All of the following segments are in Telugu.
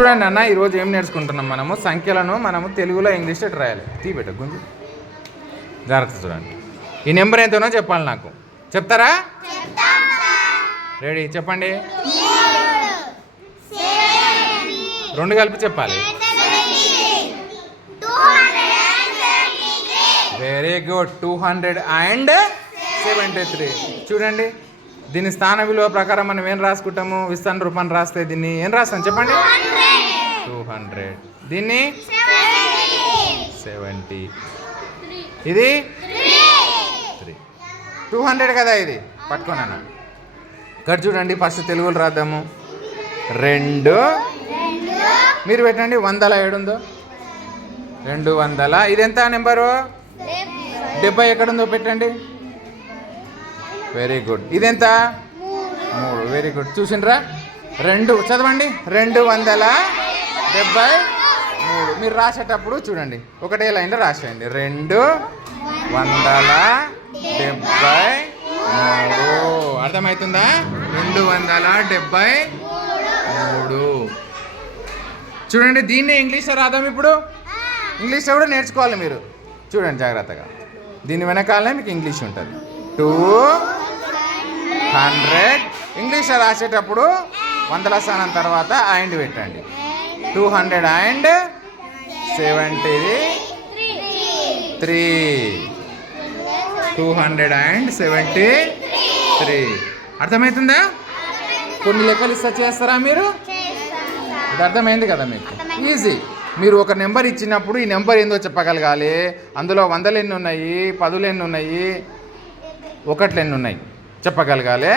చూడండి అన్న, ఈరోజు ఏం నేర్చుకుంటున్నాం మనము? సంఖ్యలను మనము తెలుగులో ఇంగ్లీష్లో రాయాలి. తీపెట్ట గుంజు జాగ్రత్త. చూడండి, ఈ నెంబర్ ఎంతనో చెప్పాలి నాకు. చెప్తారా? రెడీ? చెప్పండి. 2 కలిపి చెప్పాలి. Very good. 273. చూడండి, దీని స్థాన విలువ ప్రకారం మనం ఏం రాసుకుంటాము? విస్తరణ రూపాన్ని రాస్తే దీన్ని ఏం రాస్తాం చెప్పండి? 200. దీన్ని 70. ఇది 3. 200 కదా ఇది. పట్టుకోనన్నా. ఇక్కడ చూడండి, ఫస్ట్ తెలుగులో రాద్దాము. 2 మీరు పెట్టండి. 100 ఏడుందో? 200. ఇది ఎంత నెంబరు? 70 ఎక్కడుందో పెట్టండి. Very good. ఇదెంత? 3. Very good. చూసిండ్రా? 2 చదవండి. 273. మీరు రాసేటప్పుడు చూడండి, ఒకటే లైన్లో రాసేయండి. 273. అర్థమవుతుందా? 273. చూడండి, దీన్నే ఇంగ్లీష్లో రాద్దాం ఇప్పుడు. ఇంగ్లీష్లో కూడా నేర్చుకోవాలి మీరు. చూడండి జాగ్రత్తగా. దీని వెనకాలనే మీకు ఇంగ్లీష్ ఉంటుంది. 200. ఇంగ్లీష్లో రాసేటప్పుడు 100ల స్థానం తర్వాత అండ్ పెట్టండి. 273. 273. అర్థమవుతుందా? కొన్ని లెక్కలు ఇస్తా చేస్తారా మీరు? ఇది అర్థమైంది కదా మీకు? ఈజీ. మీరు ఒక నెంబర్ ఇచ్చినప్పుడు ఈ నెంబర్ ఏందో చెప్పగలగాలి. అందులో 100లు ఎన్ని ఉన్నాయి, 10లు ఎన్ని ఉన్నాయి, 1లు ఎన్ని ఉన్నాయి చెప్పగలగాలి.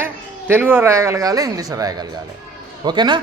తెలుగులో రాయగలగాలి, ఇంగ్లీష్లో రాయగలగాలి. ఓకేనా?